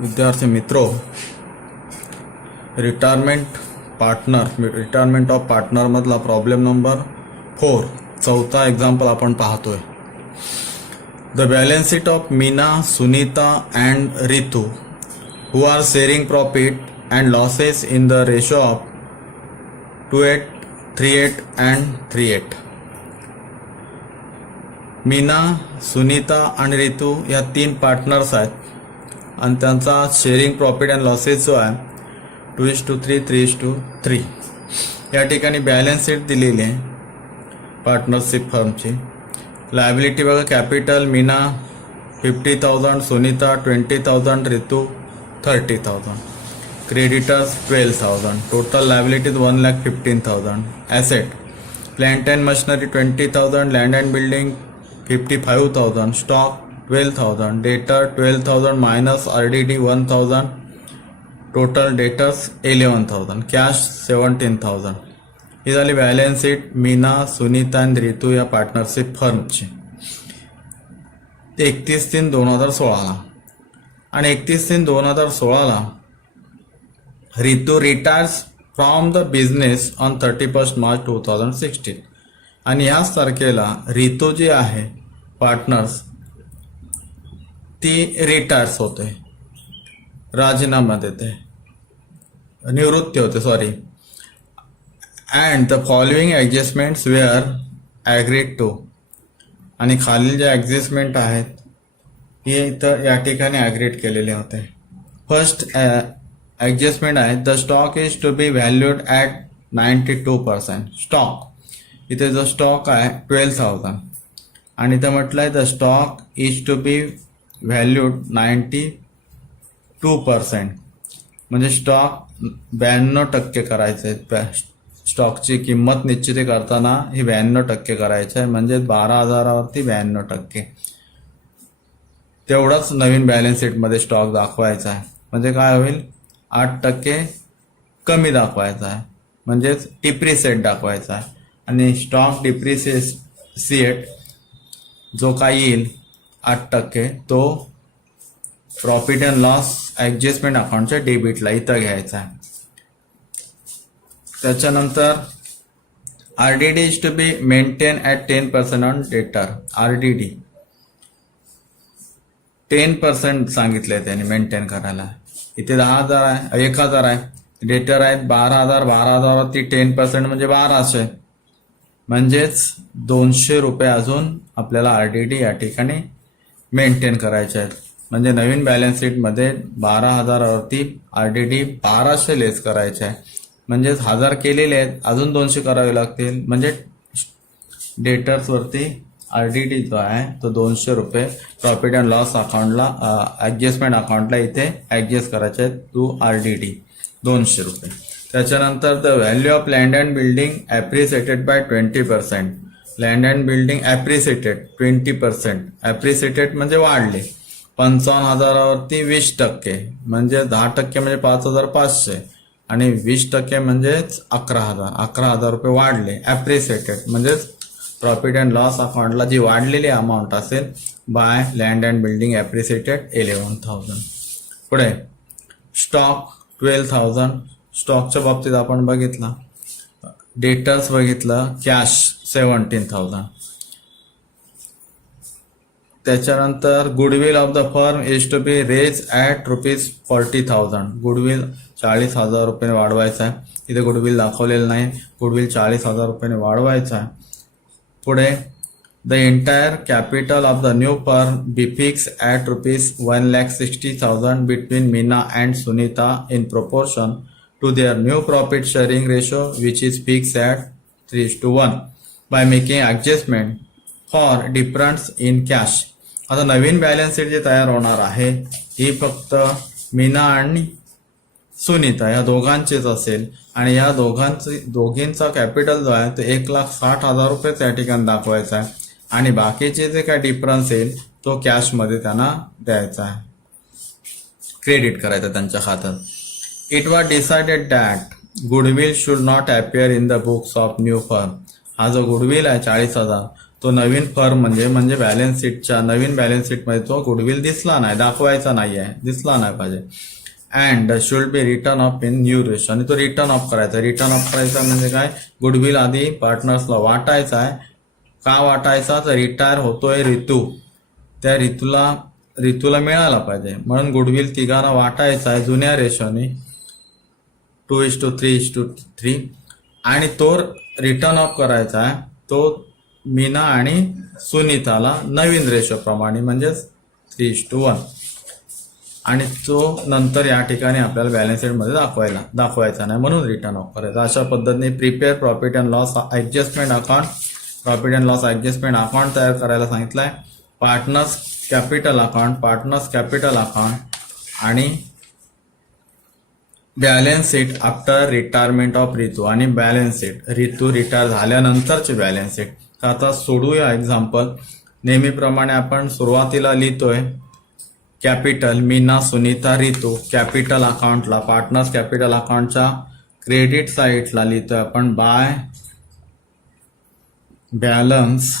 विद्यार्थी मित्रों, retirement of partner मधला प्रॉब्लेम नंबर 4 चौथा एक्झाम्पल आपण पाहतोय. The balance sheet of Meena, Sunita and Ritu who are sharing profit and losses in the ratio of 28, 38 and 38. Meena, Sunita आणि रितू या 3 पार्टनर्स आहेत आणि त्यांचा शेअरिंग प्रॉफिट अँड लॉसेस जो आहे 2:3, 3:3. या ठिकाणी बॅलन्स शीट दिलेली आहे पार्टनरशिप फर्मची. लायबिलिटी बघा, capital Meena 50,000, Sunita 20,000, Ritu 30,000. Creditors 12,000. Total liabilities 1,15,000. Asset plant and machinery 20,000, land and building 55,000, stock 12,000, debtor 12,000 minus RDD 1,000, total debtors 11,000, cash 17,000. ही झाली बॅलन्स शीट मीना, सुनीता आणि रितू या पार्टनरशिप फर्मची. 31/3/2016 आणि 31/3/2016 Ritu retires from the business on 31 March 2016. आणि ह्याच तारखेला रितू जी आहे पार्टनर्स ती रिटायर्स होते, राजीनामा देते, निवृत्ती होते sorry. And the following adjustments were agreed to. आणि खालील जे ॲडजस्टमेंट आहेत हे इथं या ठिकाणी ॲग्रीड केलेले होते. फर्स्ट ॲडजस्टमेंट आहे, the stock is to be valued at 92%. Stock इथे जो स्टॉक आहे 12,000 आणि इथं म्हटलं आहे the stock is to be valued 92%. म्हणजे स्टॉक 92% करायचे. स्टॉकची किंमत निश्चित करताना ही 92% करायचं आहे, म्हणजे 12,000वरती 92%. तेवढाच नवीन बॅलन्स शीटमध्ये स्टॉक दाखवायचा आहे. म्हणजे काय होईल, 8% कमी दाखवायचा आहे, म्हणजेच डिप्रिसिएट दाखवायचा आहे. आणि स्टॉक डिप्रिसिएट जो काय येईल 8% तो प्रॉफिट अँड लॉस ॲडजस्टमेंट अकाउंटच्या डेबिटला इथं घ्यायचा आहे. त्याच्यानंतर RDD is to be maintain at 10% on debtor. RDD 10% सांगितलंय त्याने मेंटेन करायला. इथे 10,000 आहे, 1,000 आहे, डेटर आहेत 12,000, 12,000वरती 10% म्हणजे 1200, म्हणजेच 200 रुपये अजून आपल्याला RDD या ठिकाणी मेंटेन करायचे आहेत. म्हणजे नवीन बॅलन्स शीटमध्ये 12,000वरती RDD 1200 लेस करायचे आहे. म्हणजेच 1,000 केलेले आहेत, अजून 200 करावे लागतील. म्हणजे डेटर्सवरती RDD जो आहे तो 200 रुपये प्रॉफिट अँड लॉस अकाउंटला ॲडजस्टमेंट अकाउंटला इथे ॲडजस्ट करायचे आहेत टू RDD 200 रुपये. त्याच्यानंतर the value of land and building appreciated by 20%. Land and building appreciated 20%. Appreciated म्हणजे वाढले. 55,000वरती 20%, म्हणजे 10% म्हणजे 5,500 आणि 20% म्हणजेच 11,000. 11,000 रुपये वाढले. ॲप्रिसिएटेड म्हणजेच प्रॉफिट अँड लॉस अकाउंटला जी वाढलेली अमाऊंट असेल बाय लँड अँड बिल्डिंग ॲप्रिसिएटेड 11,000. पुढे स्टॉक 12,000. स्टॉकच्या बाबतीत आपण बघितला, डेटर्स बघितलं, कॅश 17,000. त्याच्यानंतर goodwill of the firm is to be raise at ₹40,000. Goodwill 40,000 रुपये वाढवायचा आहे. इथे गुडविल दाखवलेलं नाही, गुडविल 40,000 रुपये वाढवायचा आहे. पुढे the entire capital of the new firm be fix at ₹1,60,000 between Meena and Sunita in proportion to their new profit sharing ratio which is fix at 3:1 by making adjustment for difference in cash. आता नवीन balance sheet जी तयार होणार आहे ही फक्त मीना आणि सुनीता या दोघांचीच असेल आणि या दोघींचा कॅपिटल जो आहे तो 1,60,000 रुपये त्या ठिकाणी दाखवायचा आहे आणि बाकीचे जे काय डिफरन्स येईल तो कॅशमध्ये त्यांना द्यायचा आहे, क्रेडिट करायचा त्यांच्या खात्यात. It was decided that goodwill should not appear in the books of new firm. हा जो गुडविल आहे 40,000 तो नवीन फर्म म्हणजे बॅलन्स शीटच्या नवीन बॅलन्स शीटमध्ये तो गुडविल दिसला नाही, दाखवायचा नाही आहे, दिसला नाही पाहिजे. And should be return of in new ratio, आणि तो रिटर्न ऑफ करायचा. रिटर्न ऑफ करायचा म्हणजे काय, गुडविल आधी पार्टनर्सला वाटायचा आहे. का वाटायचा, तर रिटायर होतोय ऋतू, त्या ऋतूला मिळाला पाहिजे म्हणून गुडविल तिघांना वाटायचा आहे जुन्या रेशोने 2:3:3, आणि तो रिटर्न ऑफ करायचा आहे तो मीना आणि सुनीताला नवीन रेशो प्रमाणे म्हणजेच 3:1, आणि तो नंतर या ठिकाणी आपल्याला बॅलन्स शीट मध्ये दाखवायचा नाही म्हणून रिटर्न ऑफ करायचा. अशा पद्धतीने prepare profit and loss adjustment account, profit and loss adjustment account तयार करायला सांगितलंय. पार्टनर्स कॅपिटल अकाउंट आणि balance sheet after retirement of ऋतू, आणि बॅलन्स शीट ऋतू रिटायर झाल्यानंतरचे बॅलन्स शीट. तर आता सोडूया एक्झाम्पल. नेहमीप्रमाणे आपण सुरुवातीला लिहितोय कॅपिटल मीना सुनीता ऋतू, कॅपिटल अकाउंटला पार्टनर्स कॅपिटल अकाउंटच्या क्रेडिट साईडला लिहितोय आपण बाय बॅलन्स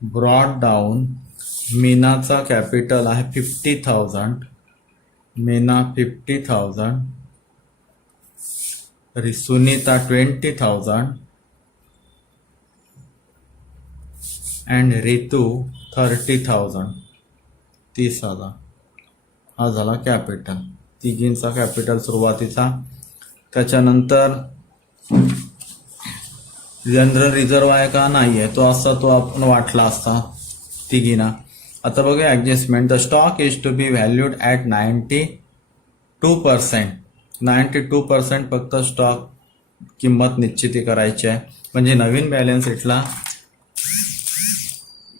ब्रॉड डाऊन. मीनाचा कॅपिटल आहे 50,000, मीना 50,000, सुनीता 20,000 अँड ऋतू 30,000, 30,000. हा झाला कॅपिटल, तिघींचा कॅपिटल सुरुवातीचा. त्याच्यानंतर जनरल रिझर्व आहे का, नाही आहे, तो असा तो आपण वाटला असता तिघींना. आता बघूया adjustment. The stock is to be valued at 92%. 92% फक्त स्टॉक किंमत निश्चिती करायची आहे. म्हणजे नवीन बॅलन्स शीटला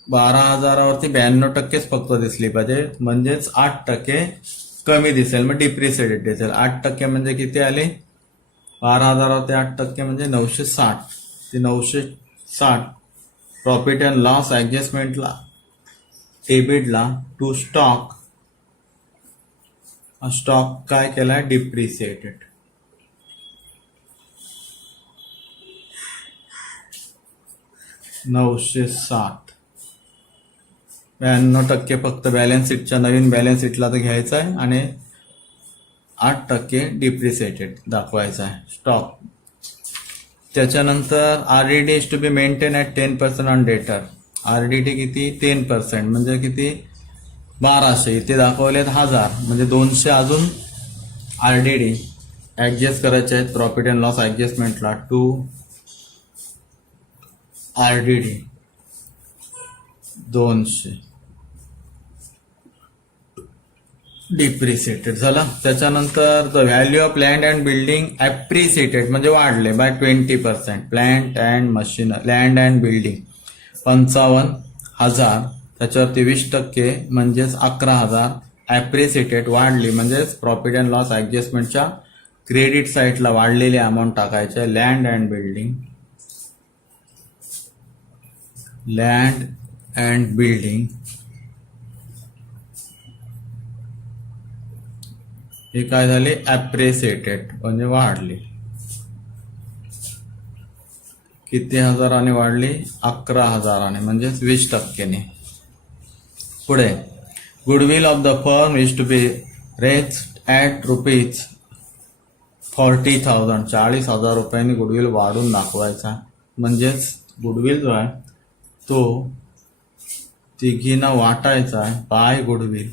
12,000वरती 92%च फक्त दिसली पाहिजे, म्हणजेच 8% कमी दिसेल, मग डिप्रिसिएटेड दिसेल. 8% म्हणजे किती आले, 12,000वरती 8% म्हणजे 960. ते 960 प्रॉफिट अँड लॉस ऍडजस्टमेंटला डेबिटला टू स्टॉक काय केलाय, डिप्रिसिएटेड. $960, 92% फक्त बॅलन्स शीटच्या नवीन बॅलन्स शीटला तर घ्यायचं आहे, आणि 8% डिप्रिसिएटेड दाखवायचा आहे स्टॉक. त्याच्यानंतर RDT is to be maintain at 10% on debtor. RDT किती, 10% म्हणजे किती, 1200. इथे दाखवलेत 1000, म्हणजे 200 अजून आरडीटी ऍडजस्ट करायचे आहेत प्रॉफिट अँड लॉस ऍडजस्टमेंटला. टू आरडीटी 200 डिप्रिसिएटेड झाला. त्याच्यानंतर the value of land and building appreciated म्हणजे वाढले बाय 20%. लँड अँड बिल्डिंग 55,000, त्याच्यावरती 20% म्हणजेच 11,000. ॲप्रिसिएटेड वाढली म्हणजेच प्रॉफिट अँड लॉस ऍडजस्टमेंटच्या क्रेडिट साईडला वाढलेली अमाऊंट टाकायचे. लँड अँड बिल्डिंग हे काय झाले, ॲप्रिसिएटेड म्हणजे वाढली. किती हजाराने वाढली, 11,000 म्हणजे 20%. पुढे goodwill of the firm is to be raised at ₹40,000. 40,000 रुपयांनी गुडविल वाढून दाखवायचा. म्हणजेच गुडविल जो आहे तो तिघींना वाटायचा आहे बाय गुडविल.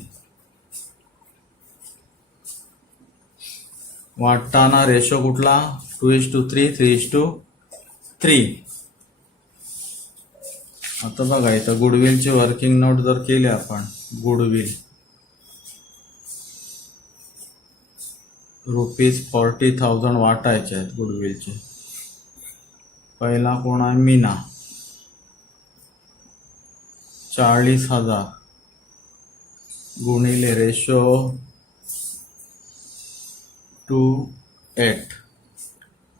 वाटताना रेशो कुठला, 2:3, 3:3. आता बघा इथं गुडविलची वर्किंग नोट जर केली आपण, गुडविल ₹40,000 वाटायचे आहेत गुडविलचे. पहिला कोण आहे, मीना 40,000 गुणिले रेशो 2:8.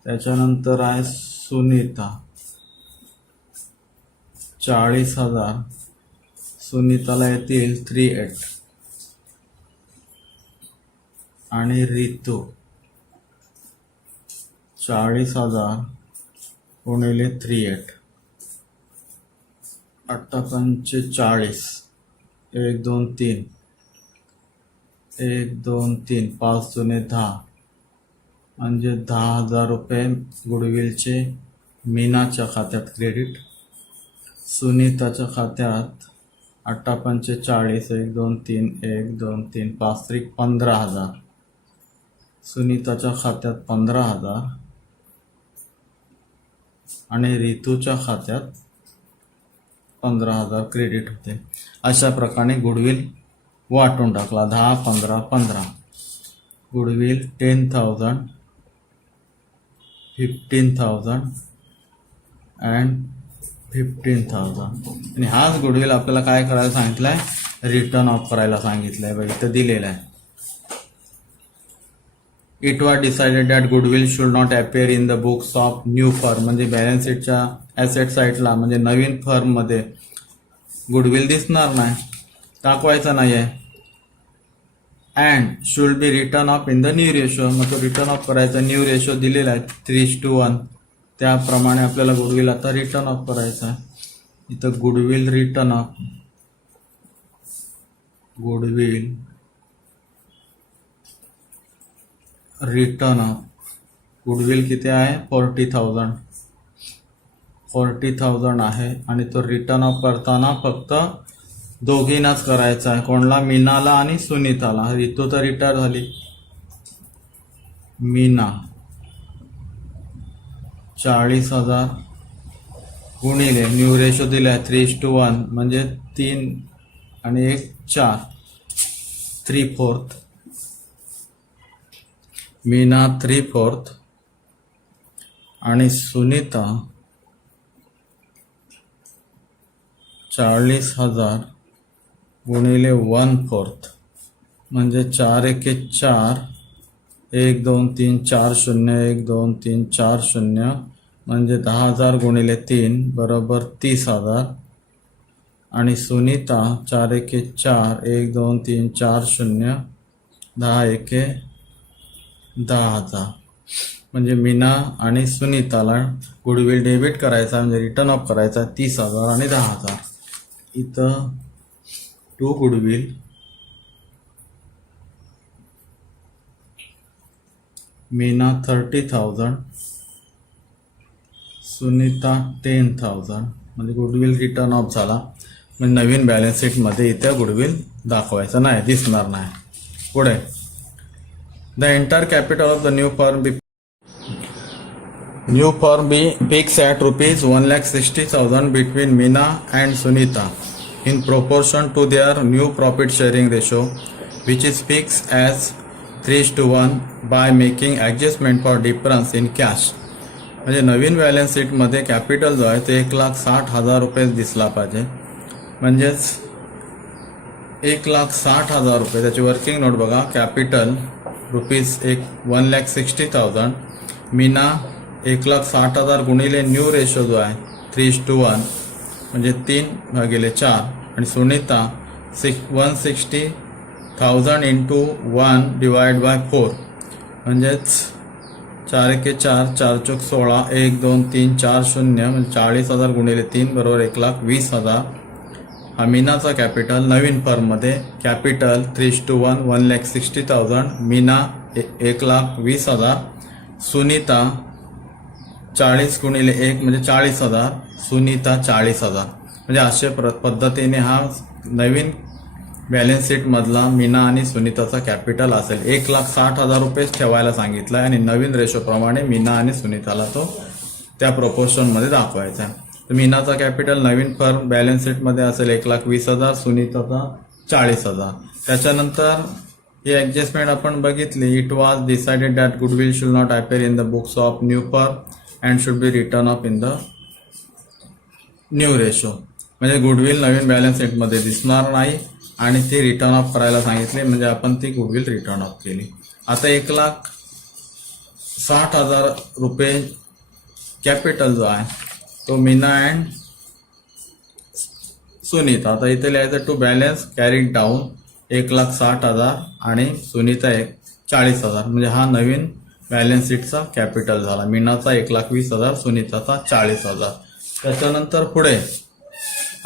त्याच्यानंतर आहे सुनीता 40,000, सुनीताला येतील 3:8. आणि ऋतू 40,000 गुणिले 3:8 8 पंचे 40, 1 2 3, 1 2 3, 5 दुने 10, म्हणजे 10,000 रुपये गुडविलचे मीनाच्या खात्यात क्रेडिट. सुनीताच्या खात्यात 8 पंचे 40, 1 2 3, 1 2 3, 5 त्रिक 15,000. सुनीताच्या खात्यात 15,000 आणि रितूच्या खात्यात 15,000 क्रेडिट होते. अशा प्रकारे गुडविल वाटून टाकला 10 15 15. Goodwill 10,000, 15,000 and 15,000. आणि हाच गुडविल आपल्याला काय करायला सांगितलं आहे, रिटर्न ऑफ करायला सांगितलं आहे. इथं दिलेलं आहे. It was decided that goodwill should not appear in the books of new firm. म्हणजे बॅलन्स शीटच्या ॲसेट साईडला म्हणजे नवीन फर्ममध्ये गुडविल दिसणार नाही, दाखवायचं नाही आहे. And should be return of in the new ratio. मग तो रिटर्न ऑफ करायचा. न्यू रेशो दिलेला आहे 3:1. त्याप्रमाणे आपल्याला गुडविल आता रिटर्न ऑफ करायचा आहे. इथं goodwill return of, goodwill return of. Goodwill किती आहे, 40,000. 40,000 आहे आणि तो रिटर्न ऑफ करताना फक्त दोघींनाच करायचा आहे. कोणला, मीनाला आणि सुनीताला. रितू तर रिटायर झाली. मीना 40,000 गुणिले न्यू रेशो दिलाय 3:1, म्हणजे 3 आणि 1 4, 3/4. मीना 3/4 आणि सुनीता 40,000 गुणिले 1/4, म्हणजे 4 1 4, 1 2 3 4 0, 1 2 3 4 0, म्हणजे 10,000 गुणिले 3 बरोबर 30,000. आणि सुनीता 4 1 4, 1 2 3 4 0, 10 1 10,000. म्हणजे मीना आणि सुनीताला गुडविल डेबिट करायचा, म्हणजे रिटर्न ऑफ करायचा 30,000 आणि 10,000. इथं टू गुडविल मीना 30,000, सुनीता 10,000, म्हणजे गुडविल रिटर्न ऑफ झाला. म्हणजे नवीन बॅलन्स शीटमध्ये इथं गुडविल दाखवायचं नाही, दिसणार नाही. पुढे the entire capital of the new firm be fix at ₹1,60,000 between Meena and Sunita in proportion to their new profit sharing ratio, which is fixed as 3:1 by making adjustment for difference in cash. म्हणजे नवीन balance शीटमध्ये capital जो आहे ते 1,60,000 रुपये दिसला पाहिजे. म्हणजेच 1,60,000 रुपये. त्याची वर्किंग नोट बघा. कॅपिटल ₹1,60,000, मीना 1,60,000 गुणिले न्यू रेशो जो आहे 3:1, म्हणजे 3/4, आणि सुनीता 160,000 into 1 divided by 4, म्हणजेच 4 1 4, 4 चौक 16, 1 2 3 4 0, म्हणजे 40,000 गुणिले 3 बरोबर 1,20,000. हा मीनाचा कॅपिटल नवीन फर्ममध्ये. कॅपिटल 3:1, 1,60,000, मीना 1,20,000, सुनीता 40 गुणिले 1 म्हणजे 40,000, सुनीता 40,000. म्हणजे अशा पद्धतीने हा नवीन बॅलन्स शीटमधला मीना आणि सुनीताचा कॅपिटल असेल. 1,60,000 रुपये ठेवायला सांगितलं आहे आणि नवीन रेशोप्रमाणे मीना आणि सुनीताला तो त्या प्रोपोर्शनमध्ये दाखवायचा आहे. तर मीनाचा कॅपिटल नवीन फर्म बॅलन्स शीटमध्ये असेल 1,20,000, सुनीताचा 40,000. त्याच्यानंतर ही ॲडजस्टमेंट आपण बघितली. It was decided that goodwill should not appear in the books of new firm and should be return of in the new ratio. म्हणजे गुडविल नवीन बॅलन्स शीटमध्ये दिसणार नाही आणि ती रिटर्न ऑफ करायला सांगितले, म्हणजे आपण ती गुडविल रिटर्न ऑफ केली. आता 1,60,000 रुपये कॅपिटल जो आहे तो मीना अँड सुनीता. आता इथे लिहायचं टू बॅलन्स कॅरीड डाऊन 1,60,000 आणि सुनीता 40,000, म्हणजे हा नवीन बॅलन्स शीटचा कॅपिटल झाला. मीनाचा 1,20,000, सुनीताचा 40,000. त्याच्यानंतर पुढे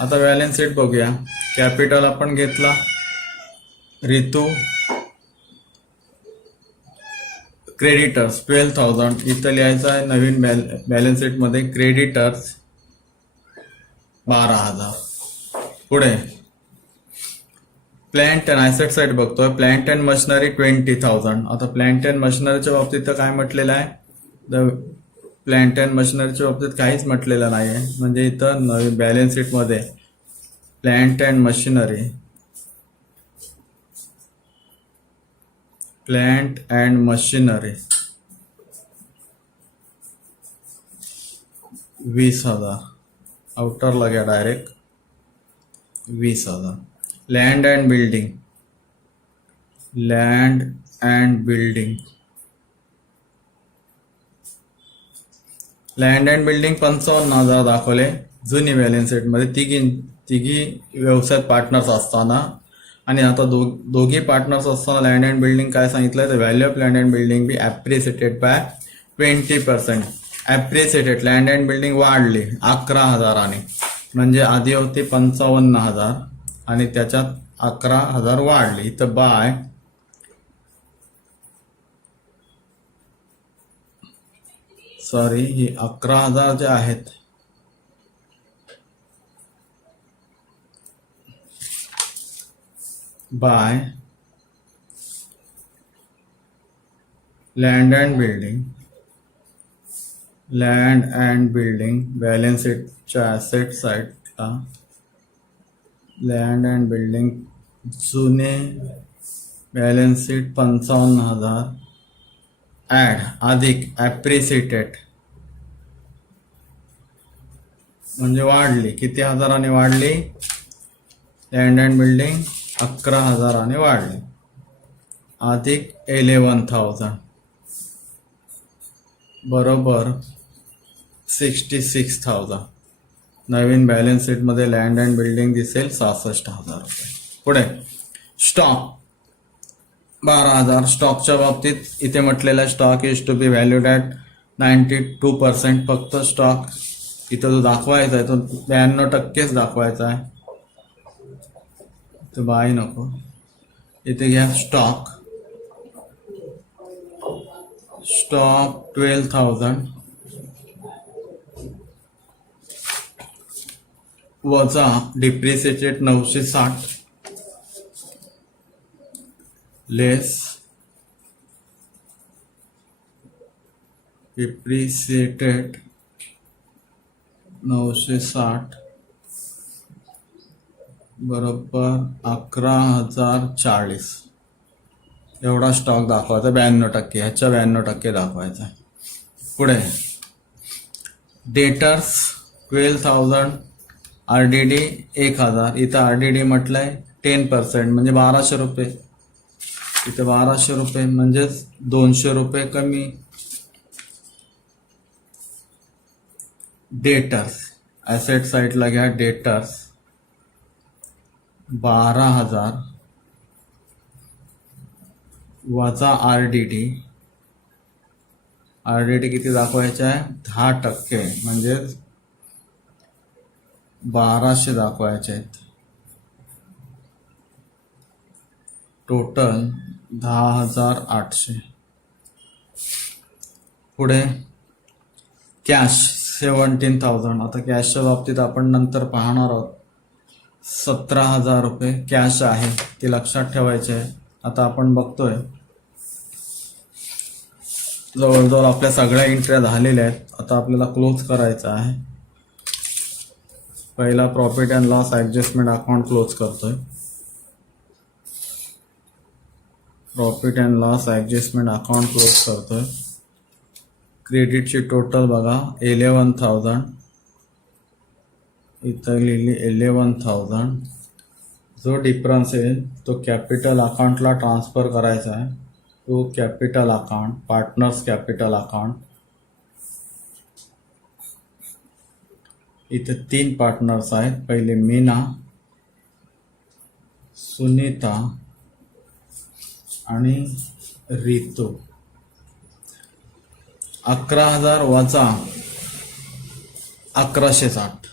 आता बॅलन्स शीट बघूया. कॅपिटल आपण घेतला, रितू क्रेडिटर्स 12,000 इथं लिहायचं आहे. नवीन बॅलन्स शीट मध्ये क्रेडिटर्स 12,000. पुढे प्लांट अँड ॲसेट साईड बघतोय. Plant and machinery 20,000. आता प्लांट अँड मशिनरीच्या बाबतीत तर काय म्हटलेलं आहे, प्लांट अँड मशिनरीच्या बाबतीत काहीच म्हटलेलं नाही आहे. म्हणजे इथं नवीन बॅलन्स शीट मध्ये प्लांट अँड मशिनरी 20,000 आउटरला घ्या डायरेक्ट 20,000. लँड अँड बिल्डिंग 55,000 दाखवले जुनी बॅलन्स शीट मध्ये. तिघी व्यवसायात पार्टनर्स असताना. आणि आता दोघी पार्टनर्स असताना लँड अँड बिल्डिंग काय सांगितलंय, तर value of land and building be appreciated by 20%. Appreciated land and building वाढली 11,000. म्हणजे आधी होती 55,000 आणि त्याच्यात 11,000 वाढली. इथं बाय ही 11,000 जे आहेत bye land and building balance शीटच्या ॲसेट साईडला लँड अँड बिल्डिंग जुने बॅलन्स शीट 55,000 ॲड अधिक ॲप्रिसिएटेड म्हणजे वाढली. किती हजाराने वाढली, लँड अँड बिल्डिंग 11,000 वाढली अधिक 11,000 बरोबर 66,000. नवीन बॅलन्स शीट मध्ये लँड अँड बिल्डिंग दिसेल 66,000 रुपये. पुढे स्टॉक 12,000. स्टॉकच्या बाबतीत इथे म्हटलेला stock is to be valued at 92%. फक्त स्टॉक इथं जो दाखवायचा आहे तो 92% दाखवायचा आहे. तो बाय नको, इथे घ्या स्टॉक 12,000 वजा डिप्रिसिएटेड 960 लेस डिप्रिसिएटेड 960 बरोबर 11,040. एवढा स्टॉक दाखवायचा 92%. ह्याच्या 92% दाखवायचा. पुढे डेटर्स 12,000 RDD 1,000. इथं RDD म्हटलंय 10% म्हणजे 1,200 रुपये. इथं 1,200 रुपये म्हणजेच 200 रुपये कमी. डेटर्स ॲसेट साईडला घ्या. डेटर्स 12,000 वजा RDD किती दाखवायचे आहे 10% म्हणजे 1,200 दाखवायचे आहेत. टोटल 10,800. पुढे कॅश 17,000. आता कॅशच्या बाबतीत आपण नंतर पाहणार आहोत. 17,000 रुपये कॅश आहे, ते लक्षात ठेवायचे आहे. आता आपण बघतोय जवळजवळ आपल्या सगळ्या एंट्र्या झालेल्या आहेत. आता आपल्याला क्लोज करायचं आहे. पहिला profit and loss adjustment account close करतोय. Profit and loss adjustment account close करतोय. क्रेडिटची टोटल बघा 11,000. इथं लिहिली 11,000. जो डिफरन्स येईल तो कॅपिटल अकाउंटला ट्रान्सफर करायचा आहे. तो capital account partners capital account. इथे 3 पार्टनर्स आहेत. पहिले मीना, सुनीता आणि रितू. 11,000 वजा 1,160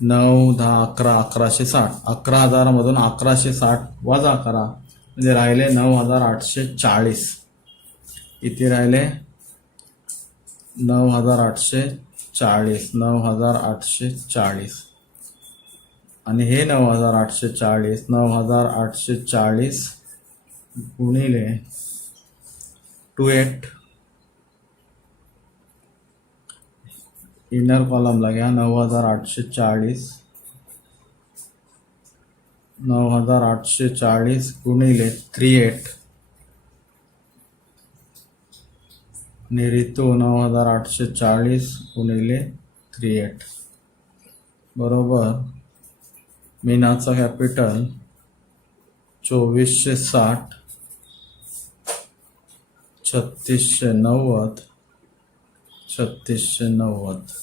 9, 10, 11, 1160. 11,000 मधून 1160 वजा करा म्हणजे राहिले 9,840. इथे राहिले 9,840. 9,840 आणि हे 9,840. 9,840 गुणिले 28. इनर कॉलमला घ्या. 9,840. 9,840 गुणिले 38 आणि ऋतू 9,840 गुणिले 38 बरोबर मीनाचा कॅपिटल 2460. 3690. 3690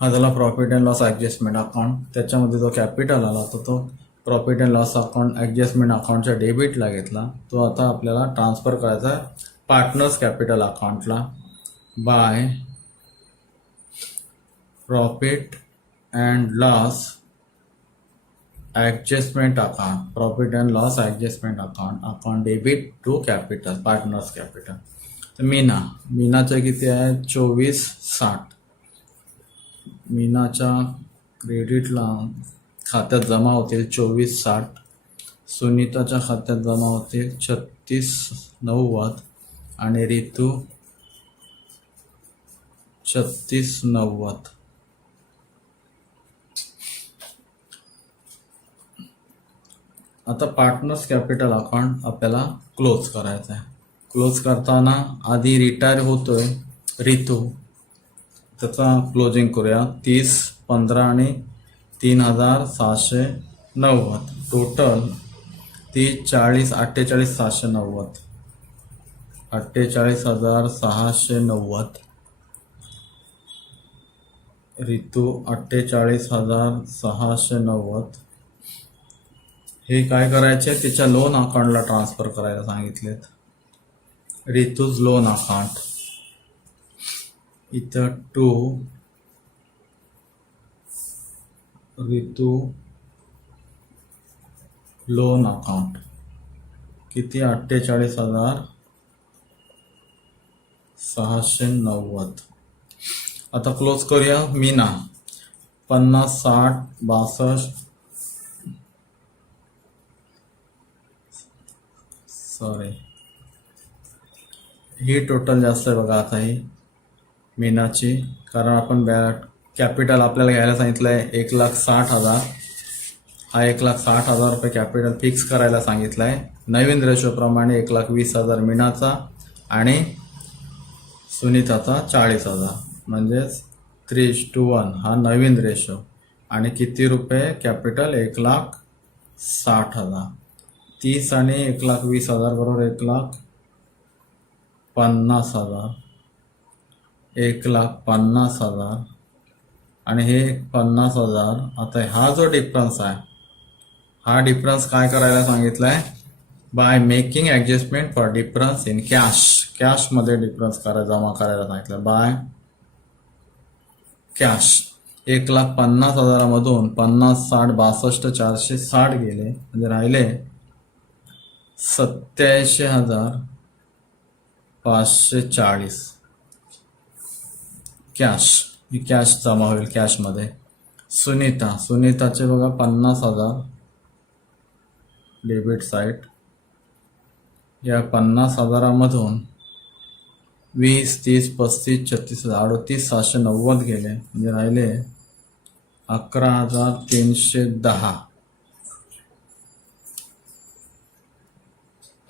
हा झाला profit and loss adjustment account. त्याच्यामध्ये जो कॅपिटल आला तो profit and loss account adjustment अकाउंटच्या डेबिटला घेतला. तो आता आपल्याला ट्रान्सफर करायचा आहे पार्टनर्स कॅपिटल अकाउंटला by profit and loss adjustment account. Profit and loss adjustment account debit to capital partners capital. तर मीनाचं किती आहे 2460. मीनाच्या क्रेडिटला खात्यात जमा होतील 2460. सुनीताच्या खात्यात जमा होतील 3690 आणि ऋतू 3690. आता पार्टनर्स कॅपिटल अकाउंट आपल्याला क्लोज करायचं आहे. क्लोज करताना आधी रिटायर होतोय ऋतू त्याचा क्लोजिंग करूया. 30, 15 आणि 3,690 टोटल 30, 40, 48, 690. 48,690 ऋतू 48,690. हे काय करायचे त्याच्या लोन अकाउंटला ट्रान्सफर करायला सांगितलेत. ऋतूज लोन अकाउंट इथं टू ऋतू लोन अकाउंट किती 48,690. आता क्लोज करूया. मीना 50, 60, 62 सॉरी ही टोटल जास्त आहे बघा आता ही मीनाची कारण आपण कॅपिटल आपल्याला घ्यायला सांगितलं आहे 1,60,000. हा 1,60,000 रुपये कॅपिटल फिक्स करायला सांगितलं आहे. नवीन रेशोप्रमाणे 1,20,000 मीनाचा आणि सुनीताचा 40,000 म्हणजेच 3:1 हा नवीन रेशो. आणि किती रुपये कॅपिटल 1,60,000. 30 आणि 1,20,000 बरोबर 1,50,000. 1,50,000 आणि हे 50,000. आता हा जो डिफरन्स आहे हा डिफरन्स काय करायला सांगितलं आहे bye making adjustment for difference in कॅशमध्ये डिफरन्स जमा करायला सांगितलं बाय कॅश. 1,50,000 मधून 50, 60, 62, 460 गेले म्हणजे राहिले 87,540 कॅश. ही कॅश जमा होईल कॅशमध्ये. सुनीताचे बघा 50,000 डेबिट साईड. या 50,000मधून 20, 30, 35, 36, 38,790 गेले म्हणजे राहिले 11,310.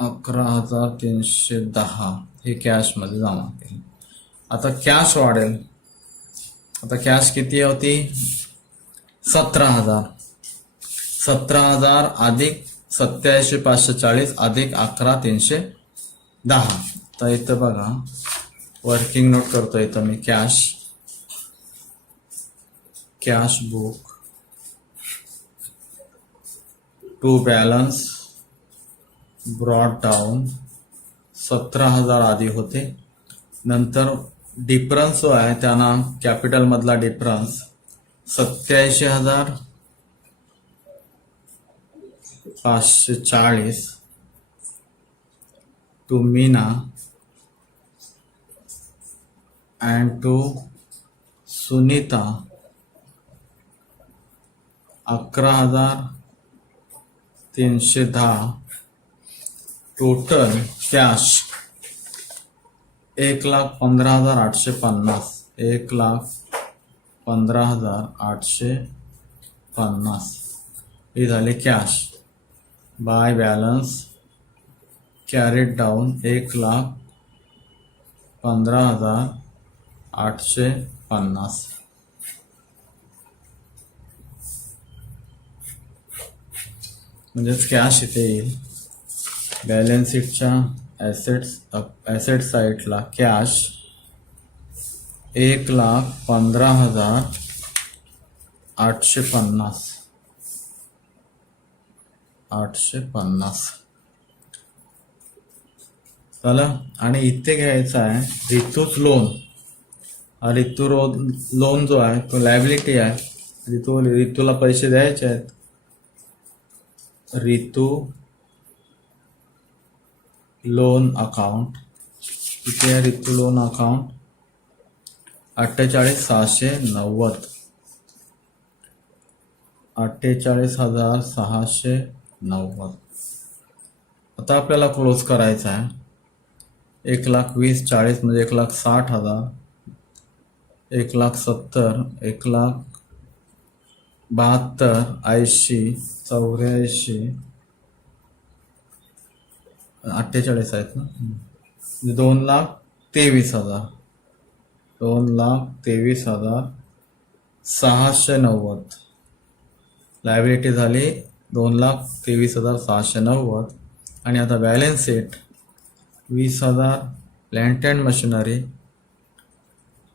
11,310 हे कॅशमध्ये जमा केले. आता कॅश वाढेल. आता कॅश किती होती 17,000. 17,000 अधिक 87,540 अधिक 11,310. तर इथं बघा वर्किंग नोट करतो इथं मी cash book to balance brought down 17,000 आधी होते. नंतर डिफरन्स जो आहे त्यांना कॅपिटलमधला difference 87,540 to Meena and to Sunita 11,310. Total cash 1,15,850. 1,15,850 ही झाली कॅश. By balance carried down 1,15,850. म्हणजेच कॅश इथे येईल. बॅलन्स शीटच्या ॲसेट साईडला कॅश 1,15,850. झालं. आणि इथे घ्यायचं आहे रितूच लोन. हा रितू लोन जो आहे तो लायबिलिटी आहे. रितूला पैसे द्यायचे आहेत. रितू लोन अकाउंट इथे रितू लोन अकाउंट 48,690. 48,690. आता आपल्याला क्लोज करायचं आहे. 1,20,40 म्हणजे 1,60,000. 1,70,000. 1,72,000. 80,000. 84,000. 48 आहेत ना. 2,23,000. 2,23,690. लायबिलिटी झाली 2,23,690. आणि आता balance sheet 20,000 land and machinery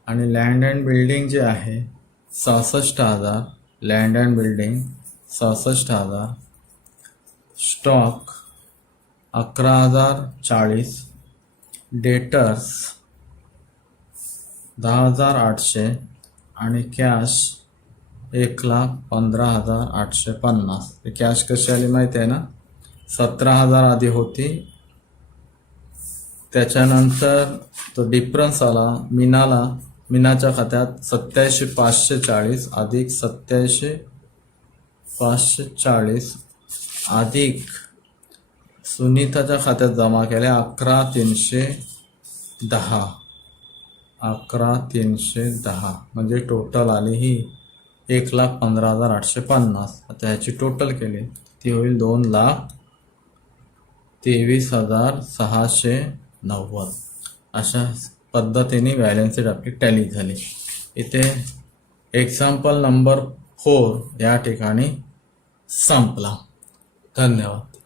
आणि लँड अँड बिल्डिंग जे आहे 66,000. Land and building 66,000. Stock 11,040. Debtors 10,800 आणि कॅश 1,15,850. कॅश कशी आली माहिती आहे ना. 17,000 आधी होती. त्याच्यानंतर तो डिफरन्स आला मीनाच्या खात्यात 87,540 अधिक 87,540 अधिक सुनीताच्या खात्यात जमा केल्या 11,310. 11,310 म्हणजे टोटल आली ही 1,15,850. आता ह्याची टोटल केली ती होईल 2,23,690. अशा पद्धतीने बॅलन्स शीट आपली टॅली झाली. इथे एक्झाम्पल नंबर 4 या ठिकाणी संपला. धन्यवाद.